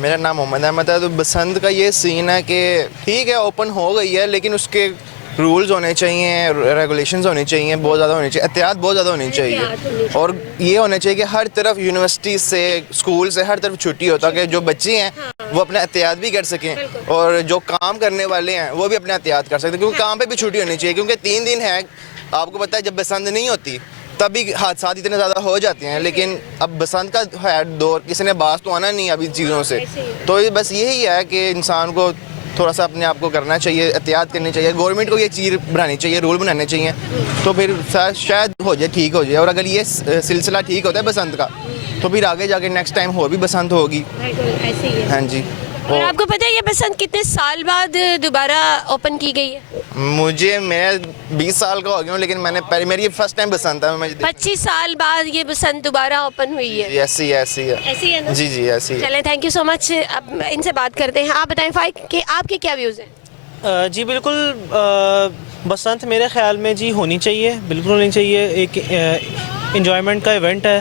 میرا نام محمد احمد ہے. تو بسنت کا یہ سین ہے کہ ٹھیک ہے اوپن ہو گئی ہے لیکن اس کے رولز ہونے چاہیے, ریگولیشنز ہونے چاہیے, بہت زیادہ ہونی چاہیے, احتیاط بہت زیادہ ہونی چاہیے. اور یہ ہونا چاہیے کہ ہر طرف یونیورسٹی سے, اسکول سے, ہر طرف چھٹی ہوتا کہ جو بچے ہیں وہ اپنا احتیاط بھی کر سکیں, اور جو کام کرنے والے ہیں وہ بھی اپنا احتیاط کر سکتے, کیونکہ کام پہ بھی چھٹی ہونی چاہیے. کیونکہ 3 دن ہے, آپ کو پتہ ہے جب بسنت نہیں ہوتی تبھی حادثات اتنے زیادہ ہو جاتے ہیں, لیکن اب بسنت کا ہے دور, کسی نے باز تو آنا نہیں اب ان چیزوں سے. تو بس یہی ہے کہ انسان کو تھوڑا سا اپنے آپ کو کرنا چاہیے, احتیاط کرنی چاہیے, گورنمنٹ کو یہ چیز بنانی چاہیے, رول بنانے چاہیے, تو پھر شاید ہو جائے, ٹھیک ہو جائے. اور اگر یہ سلسلہ ٹھیک ہوتا ہے بسنت کا تو پھر آگے جا کے نیکسٹ ٹائم اور بھی بسنت ہوگی. ہاں جی. اور آپ کو پتہ ہے یہ بسنت کتنے سال بعد دوبارہ اوپن کی گئی ہے؟ میں 20 سال کا ہو گیا ہوں, لیکن میں نے میری یہ فرسٹ ٹائم بسنت ہے. 25 سال بعد یہ بسنت دوبارہ اوپن ہوئی ہے. ایسی ہے. ایسی ہے نا؟ جی ایسی ہے. چلیں, تھینک یو سو مچ. اب ان سے بات کرتے ہیں. آپ بتائیں فائق کہ آپ کے کیا ویوز ہیں؟ جی بالکل, بسنت میرے خیال میں جی ہونی چاہیے, بالکل ہونی چاہیے. ایک انجوائمنٹ کا ایونٹ ہے,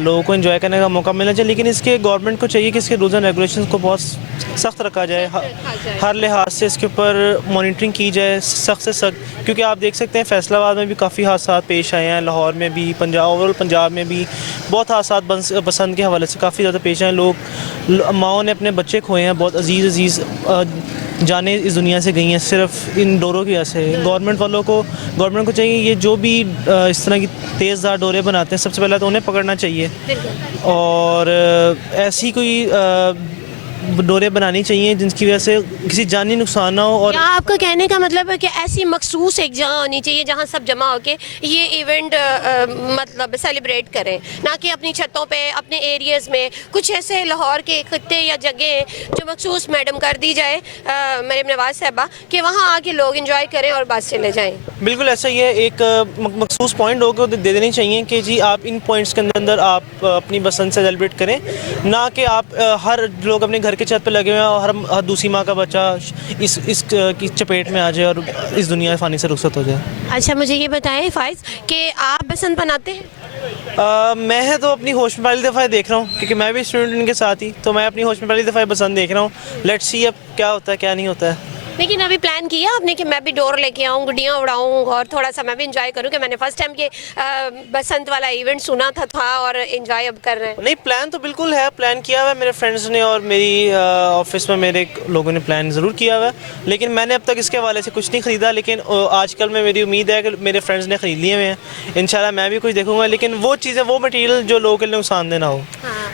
لوگوں کو انجوائے کرنے کا موقع ملنا چاہیے, لیکن اس کے گورنمنٹ کو چاہیے کہ اس کے رولز اینڈ ریگولیشنز کو بہت سخت رکھا جائے, ہر لحاظ سے اس کے اوپر مانیٹرنگ کی جائے سخت سے سخت. کیونکہ آپ دیکھ سکتے ہیں فیصل آباد میں بھی کافی حادثات پیش آئے ہیں, لاہور میں بھی, اوور آل پنجاب میں بھی بہت حادثات بسنت کے حوالے سے کافی زیادہ پیش آئے ہیں. ماؤں نے اپنے بچے کھوئے ہیں, بہت عزیز جانیں اس دنیا سے گئی ہیں صرف ان ڈوروں کی وجہ سے. گورنمنٹ کو چاہیے یہ جو بھی اس طرح کی تیز دھار ڈورے بناتے ہیں سب سے پہلے تو انہیں پکڑنا چاہیے, اور ایسی کوئی ڈورے بنانی چاہیے جن کی وجہ سے کسی جانی نقصان نہ ہو. اور آپ کا کہنے کا مطلب ہے کہ ایسی مخصوص ایک جگہ ہونی چاہیے جہاں سب جمع ہو کے یہ ایونٹ مطلب سیلیبریٹ کریں, نہ کہ اپنی چھتوں پہ, اپنے ایریاز میں. کچھ ایسے لاہور کے خطے یا جگہیں جو مخصوص میڈم کر دی جائے مریم نواز صاحبہ کہ وہاں آ کے لوگ انجوائے کریں اور بس چلے جائیں. بالکل ایسا ہی ہے, ایک مخصوص پوائنٹ لوگوں کو دے دینی چاہیے کہ جی آپ ان پوائنٹس کے اندر آپ اپنی بسنت سے سیلیبریٹ کریں, نہ کہ آپ ہر لوگ اپنے گھر کے چھت پہ لگے ہوئے ہیں اور ہر دوسری ماں کا بچہ اس کی چپیٹ میں آ جائے اور اس دنیا فانی سے رخصت ہو جائے. اچھا, مجھے یہ بتائیں فائز کہ آپ بسنت مناتے ہیں؟ میں تو اپنی ہوش میں پہلی دفعہ دیکھ رہا ہوں, کیونکہ میں بھی اسٹوڈنٹ کے ساتھ ہی, تو میں اپنی ہوش میں پہلی دفعہ بسنت دیکھ رہا ہوں. لیٹس سی اب کیا ہوتا ہے کیا نہیں ہوتا ہے. لیکن ابھی پلان کیا آپ نے کہ میں بھی ڈور لے کے آؤں, گڈیاں اڑاؤں اور تھوڑا سا میں بھی انجوائے کروں, کہ میں نے فرسٹ ٹائم یہ بسنت والا ایونٹ سنا تھا اور انجوائے اب کر رہے ہیں؟ نہیں, پلان تو بالکل ہے, پلان کیا ہوا ہے میرے فرینڈس نے اور میری آفس میں میرے لوگوں نے پلان ضرور کیا ہوا ہے, لیکن میں نے اب تک اس کے حوالے سے کچھ نہیں خریدا. لیکن آج کل میں میری امید ہے کہ میرے فرینڈس نے خرید لیے ہوئے ہیں, انشاءاللہ میں بھی کچھ دیکھوں گا, لیکن وہ چیزیں, وہ مٹیریل جو لوگوں کے لیے نقصان دہ نہ ہو.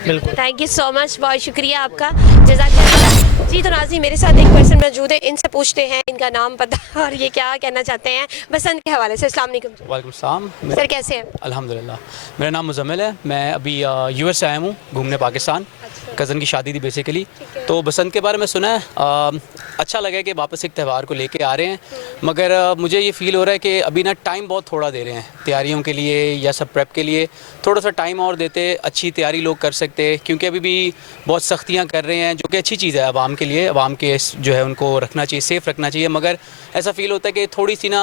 بالکل, تھینک یو سو مچ, بہت شکریہ آپ کا, جزاک اللہ. جی تو ناظرین میرے ساتھ ایک پرسن موجود ہے, ان سے پوچھتے ہیں ان کا نام پتہ اور یہ کیا کہنا چاہتے ہیں بسنت کے حوالے سے. السلام علیکم. وعلیکم السلام. سر کیسے ہیں؟ الحمدللہ. میرا نام مزمل ہے, میں ابھی یو ایس سے آیا ہوں گھومنے پاکستان. کزن کی شادی تھی بیسیکلی, تو بسنت کے بارے میں سنا ہے, اچھا لگا کہ واپس ایک تہوار کو لے کے آ رہے ہیں, مگر مجھے یہ فیل ہو رہا ہے کہ ابھی نا ٹائم بہت تھوڑا دے رہے ہیں تیاریوں کے لیے یا سب پریپ کے لیے. تھوڑا سا ٹائم اور دیتے اچھی تیاری لوگ کر سکتے, کیونکہ ابھی بھی بہت سختیاں کر رہے ہیں, جو کہ اچھی چیز ہے عوام کے لیے. عوام کے جو ہے ان کو رکھنا چاہیے, سیف رکھنا چاہیے, مگر ایسا فیل ہوتا ہے کہ تھوڑی سی نا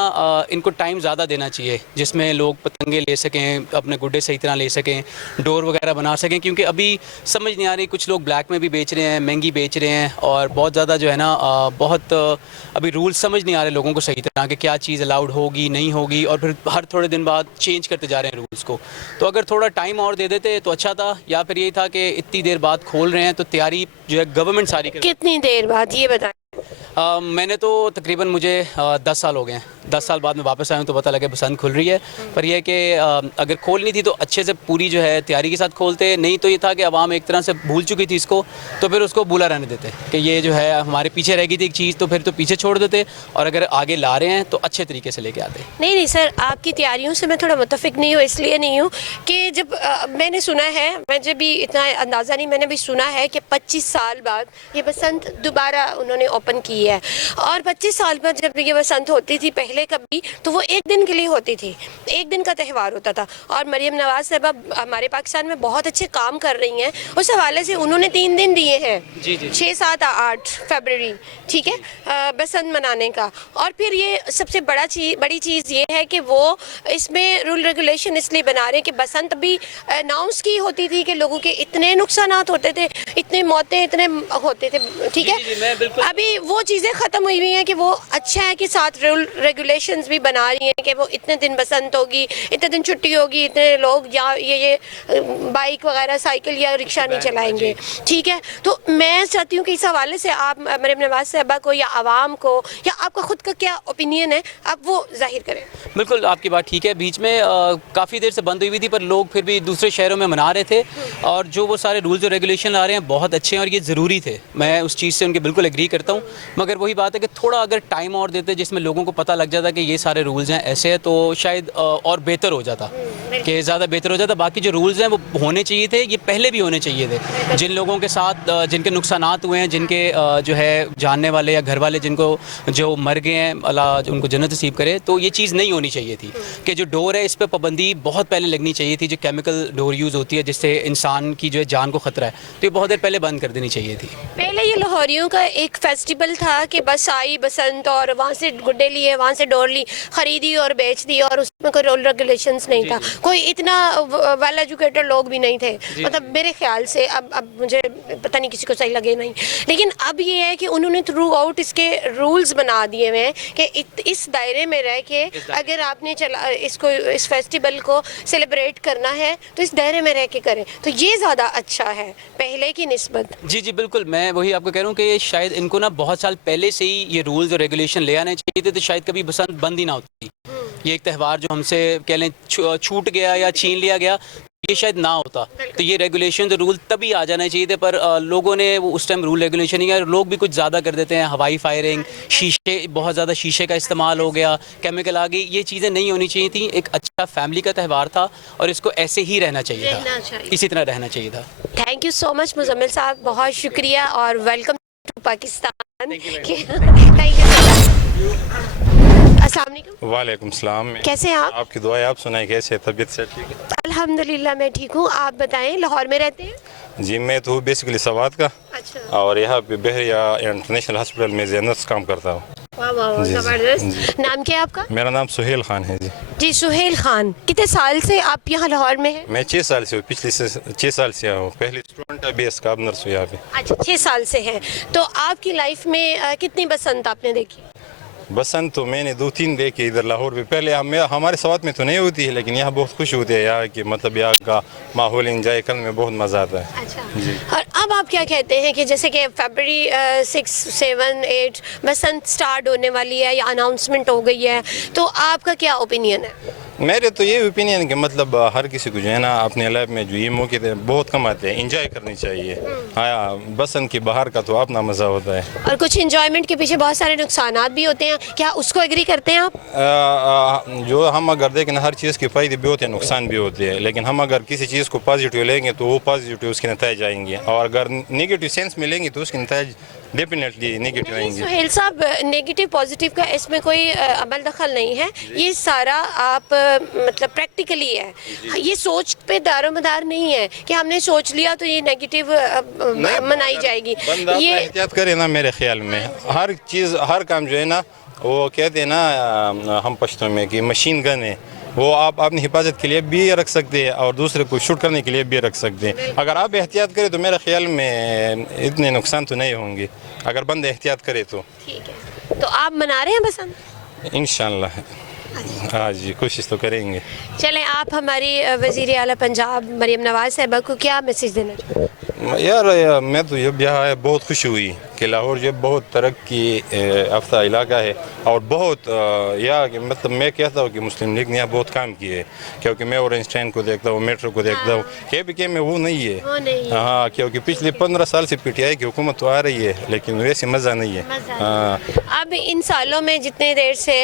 ان کو ٹائم زیادہ دینا چاہیے جس میں لوگ پتنگیں لے سکیں, اپنے گڈے صحیح طرح لے سکیں, ڈور وغیرہ بنا سکیں. کیونکہ ابھی سمجھ نہیں آ رہی, کچھ لوگ بلیک میں بھی بیچ رہے ہیں, مہنگی بیچ رہے ہیں, اور بہت زیادہ جو ہے نا بہت ابھی رول سمجھ نہیں آ رہے لوگوں کو صحیح طرح کہ کیا چیز الاؤڈ ہوگی نہیں ہوگی, اور پھر ہر تھوڑے دن بعد چینج کرتے جا رہے ہیں رولز کو. تو اگر تھوڑا ٹائم اور دے دیتے تو اچھا تھا, یا پھر یہی تھا کہ اتنی دیر بعد کھول رہے ہیں تو تیاری جو ہے گورنمنٹ ساری کر. کتنی دیر بعد یہ بتائیں؟ میں نے تو تقریباً مجھے 10 سال ہو گئے ہیں. 10 سال بعد میں واپس آیا ہوں تو پتہ لگا بسنت کھل رہی ہے. پر یہ کہ اگر کھولنی تھی تو اچھے سے پوری جو ہے تیاری کے ساتھ کھولتے, نہیں تو یہ تھا کہ عوام ایک طرح سے بھول چکی تھی اس کو, تو پھر اس کو بھولا رہنے دیتے کہ یہ جو ہے ہمارے پیچھے رہ گئی تھی ایک چیز, تو پھر تو پیچھے چھوڑ دیتے, اور اگر آگے لا رہے ہیں تو اچھے طریقے سے لے کے آتے. نہیں سر, آپ کی تیاریوں سے میں تھوڑا متفق نہیں ہوں. اس لیے نہیں ہوں کہ جب میں نے سنا ہے, مجھے بھی اتنا اندازہ نہیں, میں نے بھی سنا ہے کہ 25 سال بعد یہ بسنت دوبارہ انہوں نے اوپن کی ہوتی ہے. اور 25 سال پر جب یہ بسنت ہوتی تھی پہلے کبھی تو وہ ایک دن کے لیے ہوتی تھی, ایک دن کا تہوار ہوتا تھا. اور مریم نواز صاحبہ ہمارے پاکستان میں بہت اچھے کام کر رہی ہیں, اس حوالے سے انہوں نے 3 دن دیے ہیں, 6, 7, 8 فیبرری, ٹھیک ہے, بسنت منانے کا. اور پھر یہ سب سے بڑی چیز یہ ہے کہ وہ اس میں رول ریگولیشن اس لیے بنا رہے ہیں کہ بسنت بھی اناؤنس کی ہوتی تھی کہ لوگوں کے اتنے نقصانات ہوتے تھے, اتنے موتیں اتنے ہوتے تھے, ٹھیک ہے. ابھی وہ چیزیں ختم ہوئی ہوئی ہیں کہ وہ اچھا ہے کہ ساتھ رول ریگولیشنز بھی بنا رہی ہیں کہ وہ اتنے دن بسنت ہوگی, اتنے دن چھٹی ہوگی, اتنے لوگ یا یہ بائک وغیرہ سائیکل یا رکشہ نہیں چلائیں گے, ٹھیک ہے. تو میں چاہتی ہوں کہ اس حوالے سے آپ مریم نواز صاحبہ کو یا عوام کو یا آپ کا خود کا کیا اوپینین ہے آپ وہ ظاہر کریں. بالکل آپ کی بات ٹھیک ہے. بیچ میں کافی دیر سے بند ہوئی تھی پر لوگ پھر بھی دوسرے شہروں میں منا رہے تھے, اور جو وہ سارے رولز اور ریگولیشن لا رہے ہیں بہت اچھے ہیں اور یہ ضروری تھے. میں اس چیز سے ان کے بالکل ایگری کرتا ہوں, مگر وہی بات ہے کہ تھوڑا اگر ٹائم اور دیتے جس میں لوگوں کو پتہ لگ جاتا کہ یہ سارے رولز ہیں ایسے ہیں تو شاید اور بہتر ہو جاتا, کہ زیادہ بہتر ہو جاتا. باقی جو رولز ہیں وہ ہونے چاہیے تھے, یہ پہلے بھی ہونے چاہیے تھے. جن لوگوں کے ساتھ جن کے نقصانات ہوئے ہیں, جن کے جو ہے جاننے والے یا گھر والے جن کو جو مر گئے ہیں, اللہ ان کو جنت نصیب کرے, تو یہ چیز نہیں ہونی چاہیے تھی. کہ جو ڈور ہے اس پہ پابندی بہت پہلے لگنی چاہیے تھی, جو کیمیکل ڈور یوز ہوتی ہے جس سے انسان کی جو ہے جان کو خطرہ ہے, تو یہ بہت دیر پہلے بند کر دینی چاہیے تھی. پہلے یہ لاہوریوں کا ایک فیسٹیول تھا کہ بس آئی بسنت اور وہاں سے گڈے لیے, وہاں سے ڈور لی, خریدی اور بیچ دی, اور اس میں کوئی رول ریگولیشنز نہیں تھا, کوئی اتنا ویل ایجوکیٹڈ لوگ بھی نہیں تھے, مطلب میرے خیال سے. اب مجھے پتہ نہیں کسی کو صحیح لگے نہیں, لیکن اب یہ ہے کہ انہوں نے تھرو آؤٹ اس کے رولز بنا دیے ہوئے ہیں کہ اس دائرے میں رہ کے اگر آپ نے اس فیسٹیول کو سیلیبریٹ کرنا ہے تو اس دائرے میں رہ کے کریں, تو یہ زیادہ اچھا ہے پہلے کی نسبت. جی بالکل, میں وہی آپ کو کہہ رہا ہوں کہ شاید ان کو نا بہت سال پہلے سے ہی یہ رولز اور ریگولیشن لے آنے چاہیے تھے, تو شاید کبھی بسنت بند ہی نہ ہوتی. یہ ایک تہوار جو ہم سے کہہ لیں چھوٹ گیا یا چھین لیا گیا, یہ شاید نہ ہوتا. تو یہ ریگولیشن رول تبھی آ جانا چاہیے تھے, پر لوگوں نے وہ اس ٹائم رول ریگولیشن نہیں کیا. لوگ بھی کچھ زیادہ کر دیتے ہیں, ہوائی فائرنگ, شیشے, بہت زیادہ شیشے کا استعمال ہو گیا, کیمیکل آ گئی. یہ چیزیں نہیں ہونی چاہیے تھیں. ایک اچھا فیملی کا تہوار تھا اور اس کو ایسے ہی رہنا چاہیے تھا, اسی طرح رہنا چاہیے تھا. تھینک یو سو مچ مزمل صاحب, بہت شکریہ اور ویلکم ٹو پاکستان. السلام علیکم. وعلیکم السلام. کیسے ہیں آپ؟ آپ کی دعائیں, آپ سنائیں کیسے, طبیعت سے ٹھیک ہے؟ الحمدللہ میں ٹھیک ہوں. آپ بتائیں لاہور میں رہتے ہیں؟ جی میں تو بیسیکلی سوات کا, اور یہاں پہ بحریہ انٹرنیشنل ہاسپٹل میں نرس کام کرتا ہوں. زبردست. نام کیا ہے آپ کا؟ میرا نام سہیل خان ہے. جی سہیل خان, کتنے سال سے آپ یہاں لاہور میں ہیں؟ میں 6 سال سے ہوں, پچھلے 6 سال سے آیا ہوں. پہلے اسٹوڈنٹ ابھی اس کا نرس ہوں یہاں پہ. اچھا 6 سال سے ہیں. تو آپ کی لائف میں کتنی بسنت آپ نے دیکھی؟ بسنت تو میں نے 2-3 دیکھی ادھر لاہور میں. پہلے ہمارے سوات میں تو نہیں ہوتی ہے, لیکن یہاں بہت خوش ہوتے ہیں. یہاں کہ مطلب یہاں کا ماحول انجوائے کرنے میں بہت مزہ آتا ہے. اچھا جی. اور اب آپ کیا کہتے ہیں کہ جیسے کہ فیبرری 6, 7, 8 بسنت سٹارٹ ہونے والی ہے یا اناؤنسمنٹ ہو گئی ہے, تو آپ کا کیا اوپینین ہے؟ میرے تو یہ اوپینین ہے کہ مطلب ہر کسی کو جو ہے نا اپنے لائف میں جو یہ موقع بہت کم آتے ہیں, انجوائے کرنی چاہیے. ہاں بسنت کی بہار کا تو اپنا مزہ ہوتا ہے. اور کچھ انجوائمنٹ کے پیچھے بہت سارے نقصانات بھی ہوتے ہیں, کیا اس کو ایگری کرتے ہیں آپ؟ جو ہم اگر دیکھیں ہر چیز کے فائدے بھی ہوتے ہیں, نقصان بھی ہوتے ہیں, لیکن ہم اگر کسی چیز کو پازیٹیو لیں گے تو وہ پازیٹیو اس کے نتائج آئیں گے, اور اگر نگیٹیو سینس میں لیں گے تو اس کے نتائج ڈیفینیٹلی نگیٹیو آئیں گے. سہیل صاحب, نیگیٹیو پازیٹیو کا اس میں کوئی عمل دخل نہیں ہے, یہ سارا آپ مطلب پریکٹیکلی ہے. یہ سوچ پہ دار و مدار نہیں ہے کہ ہم نے سوچ لیا تو یہ نیگیٹیو منائی جائے گی. یہ احتیاط کرے نا, میرے خیال میں ہر چیز ہر کام جو ہے نا, وہ کہتے ہیں نا ہم پشتوں میں کہ مشین گن ہے, وہ آپ اپنی حفاظت کے لیے بھی رکھ سکتے ہیں اور دوسرے کو شوٹ کرنے کے لیے بھی رکھ سکتے ہیں. اگر آپ احتیاط کریں تو میرے خیال میں اتنے نقصان تو نہیں ہوں گے, اگر بندہ احتیاط کرے تو. ٹھیک ہے, تو آپ منا رہے ہیں بسنت؟ انشاءاللہ ہاں جی, کوشش تو کریں گے. چلیں, آپ ہماری وزیر اعلیٰ پنجاب مریم نواز صاحبہ کو کیا میسیج دینا چاہتے ہیں؟ یار میں تو جب یہاں آیا بہت خوشی ہوئی کہ لاہور جو بہت ترقی یافتہ علاقہ ہے, اور بہت کہ مطلب میں کہتا ہوں کہ مسلم لیگ نے یہاں بہت کام کیے, کیونکہ میں اورنج ٹرین کو دیکھتا ہوں, میٹرو کو دیکھتا ہوں, کے میں وہ نہیں ہے. ہاں, کیونکہ پچھلے 15 سال سے پی ٹی آئی کی حکومت تو آ رہی ہے, لیکن ویسے مزہ نہیں ہے. ہاں, اب ان سالوں میں جتنے دیر سے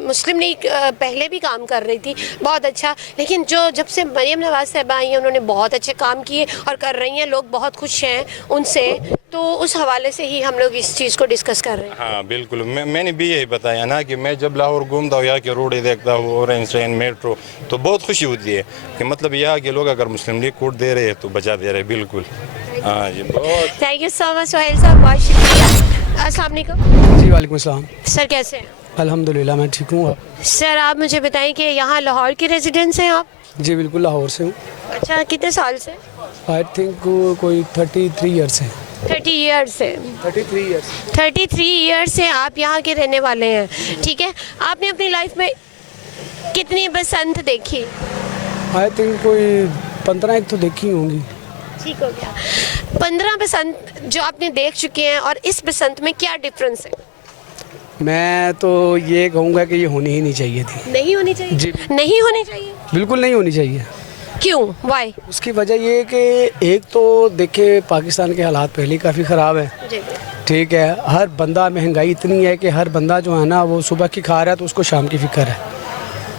مسلم لیگ پہلے بھی کام کر رہی تھی بہت اچھا, لیکن جب سے مریم نواز صاحبہ آئی ہیں انہوں نے بہت اچھے کام کیے اور کر رہی ہیں, لوگ بہت بہت خوش ہیں ان سے, تو اس حوالے سے ہی ہم لوگ اس چیز کو ڈسکس کر رہے ہیں. ہاں بالکل, میں نے بھی یہی بتایا نا کہ میں جب لاہور گھومتا ہوں, یہاں کے روڈیں دیکھتا ہوں, اورنج ٹرین, میٹرو, تو بہت خوشی ہوتی ہے کہ مطلب یہاں کے لوگ اگر مسلم لیگ کوٹ دے رہے ہیں تو بچا دے رہے ہیں. بالکل, ہاں جی, بہت. تھینک یو سو مچ سہیل صاحب, بہت شکریہ. السلام علیکم. جی وعلیکم السلام. سر کیسے ہیں؟ الحمدللہ میں ٹھیک ہوں. سر آپ مجھے بتائیں کہ یہاں لاہور کے ریزیڈنس ہیں آپ؟ جی بالکل لاہور سے ہوں. اچھا, کتنے سال سے؟ آئی تھنک کوئی 33 ایئرس ہیں. 30 ایئرس سے. 33 ایئرس. 33 ایئرس سے آپ یہاں کے رہنے والے ہیں, ٹھیک ہے. آپ نے اپنی لائف میں کتنی بسنت دیکھی؟ آئی تھنک کوئی 15 ایک تو دیکھی ہوں گی. ٹھیک ہو گیا. 15 بسنت جو آپ نے دیکھ چکے ہیں, اور اس بسنت میں کیا ڈفرینس ہے؟ میں تو یہ کہوں گا کہ یہ ہونی ہی نہیں چاہیے تھی. نہیں ہونی چاہیے؟ جی نہیں ہونی چاہیے. بالکل نہیں ہونی چاہیے. کیوں, وائی؟ اس کی وجہ یہ ہے کہ ایک تو دیکھیں پاکستان کے حالات پہلے کافی خراب ہیں, جی ٹھیک ہے. ہر بندہ, مہنگائی اتنی ہے کہ ہر بندہ جو ہے نا وہ صبح کی کھا رہا ہے تو اس کو شام کی فکر ہے.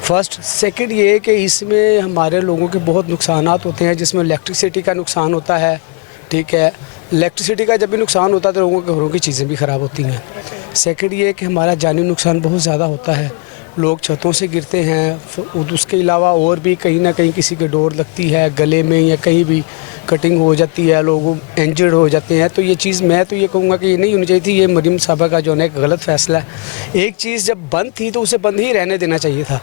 فرسٹ. سیکنڈ یہ کہ اس میں ہمارے لوگوں کے بہت نقصانات ہوتے ہیں, جس میں الیکٹرسٹی کا نقصان ہوتا ہے, ٹھیک ہے. الیکٹرسٹی کا جب بھی نقصان ہوتا ہے تو لوگوں کے گھروں کی چیزیں بھی خراب ہوتی ہیں. سیکنڈ یہ کہ ہمارا جانی نقصان بہت زیادہ ہوتا ہے, لوگ چھتوں سے گرتے ہیں. اس کے علاوہ اور بھی کہیں نہ کہیں کسی کے ڈور لگتی ہے گلے میں, یا کہیں بھی کٹنگ ہو جاتی ہے, لوگ انجرڈ ہو جاتے ہیں. تو یہ چیز میں تو یہ کہوں گا کہ یہ نہیں ہونی چاہیے تھی. یہ مریم صاحبہ کا جو ہے ایک غلط فیصلہ ہے. ایک چیز جب بند تھی تو اسے بند ہی رہنے دینا چاہیے تھا.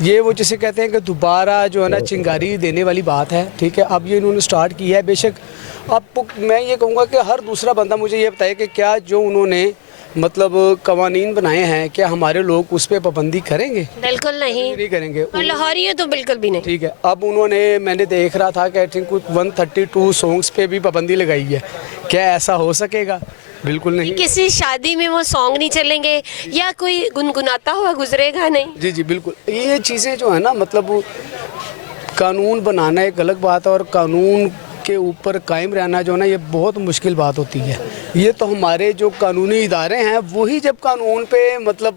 یہ وہ جسے کہتے ہیں کہ دوبارہ جو ہے نا چنگاری دینے والی بات ہے, ٹھیک ہے. اب یہ انہوں نے سٹارٹ کیا ہے. بے شک اب میں یہ کہوں گا کہ ہر دوسرا بندہ مجھے یہ بتائے کہ کیا جو انہوں نے مطلب قوانین بنائے ہیں کیا ہمارے لوگ اس پہ پابندی کریں گے؟ بالکل نہیں کریں گے. اور لاہوری ہے تو بالکل بھی نہیں. ٹھیک ہے. اب انہوں نے, میں نے دیکھ رہا تھا کہ آئی تھنک 132 سانگس پہ بھی پابندی لگائی ہے. کیا ایسا ہو سکے گا؟ بالکل نہیں. کسی شادی میں وہ سانگ نہیں چلیں گے, یا کوئی گنگناتا ہوا گزرے گا نہیں. جی جی بالکل. یہ چیزیں جو ہے نا مطلب قانون بنانا ایک الگ بات ہے, اور قانون کے اوپر قائم رہنا جو ہے نا یہ بہت مشکل بات ہوتی ہے. یہ تو ہمارے جو قانونی ادارے ہیں وہی جب قانون پہ مطلب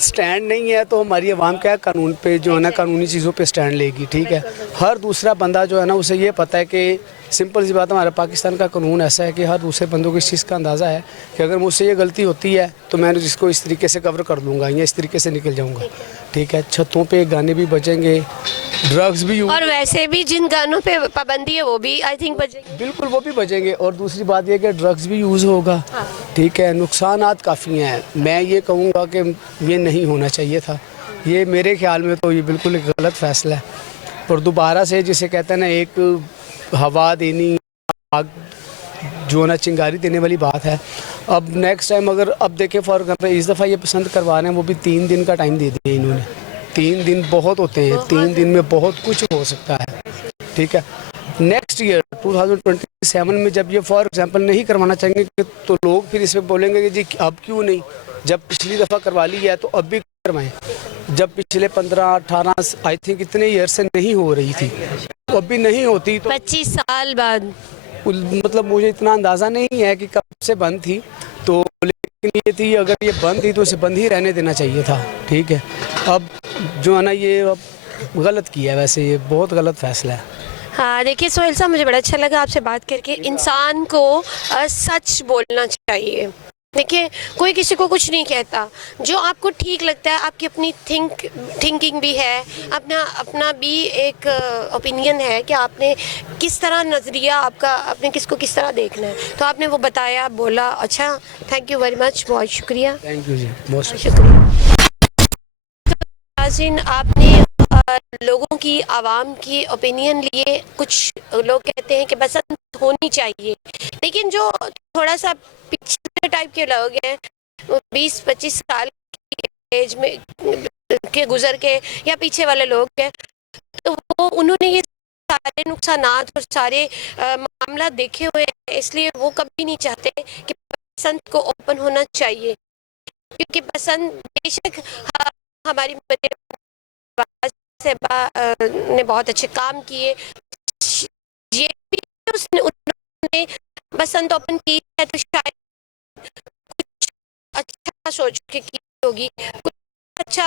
سٹینڈ نہیں ہے تو ہماری عوام کیا قانون پہ جو ہے نا قانونی چیزوں پہ سٹینڈ لے گی, ٹھیک ہے. ہر دوسرا بندہ جو ہے نا اسے یہ پتہ ہے کہ سمپل سی بات ہے, ہمارا پاکستان کا قانون ایسا ہے کہ ہر دوسرے بندوں کو اس چیز کا اندازہ ہے کہ اگر مجھ سے یہ غلطی ہوتی ہے تو میں اس کو اس طریقے سے کور کر دوں گا یا اس طریقے سے نکل جاؤں گا, ٹھیک ہے. چھتوں پہ گانے بھی بجیں گے, ڈرگز بھی, اور ویسے بھی جن گانوں پہ پابندی ہے وہ بھی آئی تھنک بجے گی. بالکل وہ بھی بجیں گے. اور دوسری بات یہ کہ ڈرگز بھی یوز ہوگا, ٹھیک ہے. نقصانات کافی ہیں. میں یہ کہوں گا کہ یہ نہیں ہونا چاہیے تھا. یہ میرے خیال میں تو یہ بالکل ایک غلط فیصلہ ہے. اور دوبارہ سے جسے کہتے ہیں نا ایک ہوا دینی, آگ جو ہے نا چنگاری دینے والی بات ہے. اب نیکسٹ ٹائم اگر اب دیکھیں فار ایگزامپل اس دفعہ یہ پسند کروا رہے ہیں, وہ بھی 3 دن کا ٹائم دے دیا انہوں نے. 3 دن بہت ہوتے ہیں, 3 دن میں بہت کچھ ہو سکتا ہے, ٹھیک ہے. نیکسٹ ایئر 2027 میں جب یہ فار ایگزامپل نہیں کروانا چاہیں گے تو لوگ پھر اس پہ بولیں گے کہ جی اب کیوں نہیں, جب پچھلی دفعہ کروا لی ہے تو اب بھی کروائیں. جب پچھلے 15-18 آئی تھنک اتنے ایئر سے نہیں ہو رہی تھی تو اب بھی نہیں ہوتی, تو 25 سال بعد مطلب مجھے اتنا اندازہ نہیں ہے کہ کب سے بند تھی, تو لیکن یہ تھی اگر یہ بند تھی تو اسے بند ہی رہنے دینا چاہیے تھا, ٹھیک ہے. اب جو ہے نا یہ اب غلط کیا ہے, ویسے یہ بہت غلط فیصلہ ہے. ہاں دیکھیے سہیل صاحب, مجھے بڑا اچھا لگا آپ سے بات کر کے. انسان کو سچ بولنا چاہیے. دیکھیے کوئی کسی کو کچھ نہیں کہتا, جو آپ کو ٹھیک لگتا ہے, آپ کی اپنی تھنکنگ بھی ہے, اپنا بھی ایک اوپینین ہے کہ آپ نے کس طرح نظریہ آپ کا, آپ نے کس کو کس طرح دیکھنا ہے, تو آپ نے وہ بتایا, بولا. اچھا, تھینک یو ویری مچ, بہت شکریہ. تھینک یو جی, بہت شکریہ. ناظرین, آپ نے لوگوں کی, عوام کی اوپینین لیے. کچھ لوگ کہتے ہیں کہ بسنت ہونی چاہیے, لیکن جو تھوڑا سا پچھلے ٹائپ کے لوگ ہیں, 20-25 سال کی ایج میں کے گزر کے یا پیچھے والے لوگ ہیں, تو وہ انہوں نے یہ سارے نقصانات اور سارے معاملات دیکھے ہوئے ہیں, اس لیے وہ کبھی نہیں چاہتے کہ بسنت کو اوپن ہونا چاہیے. کیونکہ بسنت بے شک ہماری نے بہت اچھے کام کیے, یہ بھی انہوں نے بسنت اوپن کی ہے تو شاید کچھ اچھا سوچ کے کی ہوگی, کچھ اچھا